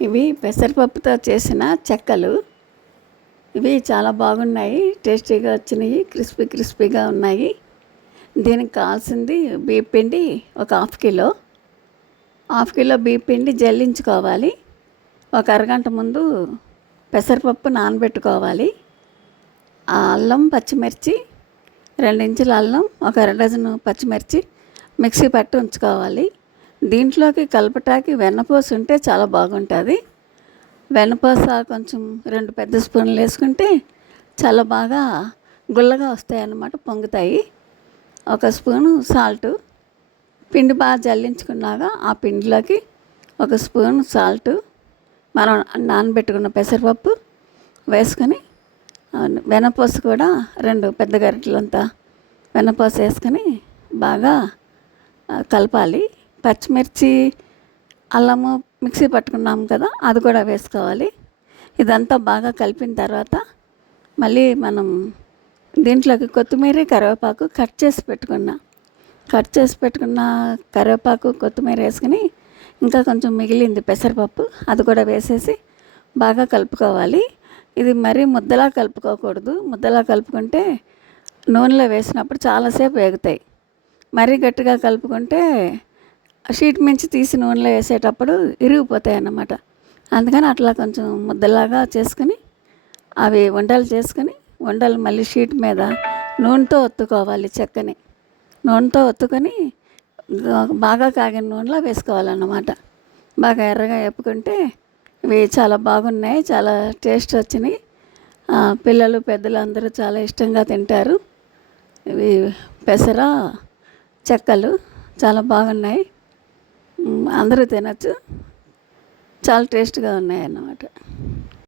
ఇవి పెసరపప్పుతో చేసిన చెక్కలు. ఇవి చాలా బాగున్నాయి టేస్టీగా వచ్చినాయి క్రిస్పీ క్రిస్పీగా ఉన్నాయి. దీనికి కావాల్సింది బియ్య పిండి ఒక హాఫ్ కిలో. హాఫ్ కిలో బియ్య పిండి జల్లించుకోవాలి. ఒక అరగంట ముందు పెసరపప్పు నానబెట్టుకోవాలి. ఆ అల్లం పచ్చిమిర్చి రెండు ఇంచుల అల్లం ఒక అర డజను పచ్చిమిర్చి మిక్సీ పట్టి ఉంచుకోవాలి. దీంట్లోకి కలపటానికి వెన్నపూస ఉంటే చాలా బాగుంటుంది. వెన్నపూస కొంచెం రెండు పెద్ద స్పూన్లు వేసుకుంటే చాలా బాగా గుల్లగా వస్తాయి అన్నమాట పొంగుతాయి. ఒక స్పూను సాల్ట్. పిండి బాగా జల్లించుకున్నాక ఆ పిండిలోకి ఒక స్పూన్ సాల్ట్. మనం నానబెట్టుకున్న పెసరపప్పు వేసుకొని వెనపూస కూడా రెండు పెద్ద గరిటలంతా వెనపూస వేసుకొని బాగా కలపాలి. పచ్చిమిర్చి అల్లము మిక్సీ పట్టుకున్నాం కదా అది కూడా వేసుకోవాలి. ఇదంతా బాగా కలిపిన తర్వాత మళ్ళీ మనం దీంట్లోకి కొత్తిమీర కరివేపాకు కట్ చేసి పెట్టుకున్నా. కట్ చేసి పెట్టుకున్న కరివేపాకు కొత్తిమీర వేసుకుని ఇంకా కొంచెం మిగిలింది పెసరపప్పు అది కూడా వేసేసి బాగా కలుపుకోవాలి. ఇది మరీ ముద్దలా కలుపుకోకూడదు. ముద్దలా కలుపుకుంటే నూనెలో వేసినప్పుడు చాలాసేపు వేగుతాయి. మరీ గట్టిగా కలుపుకుంటే షీట్ మించి తీసి నూనెలో వేసేటప్పుడు ఇరిగిపోతాయి అన్నమాట అందుకని అట్లా కొంచెం ముద్దలాగా చేసుకుని అవి వంటలు చేసుకుని వంటలు మళ్ళీ షీట్ మీద నూనెతో ఒత్తుకోవాలి చెక్కని. నూనెతో ఒత్తుకొని బాగా కాగిన నూనెలో వేసుకోవాలన్నమాట. బాగా ఎర్రగా వేపుకుంటే ఇవి చాలా బాగున్నాయి చాలా టేస్ట్ వచ్చినాయి. పిల్లలు పెద్దలు అందరూ చాలా ఇష్టంగా తింటారు. ఇవి పెసర చెక్కలు చాలా బాగున్నాయి. అందరూ తినచ్చు. చాలా టేస్ట్గా ఉన్నాయి అన్నమాట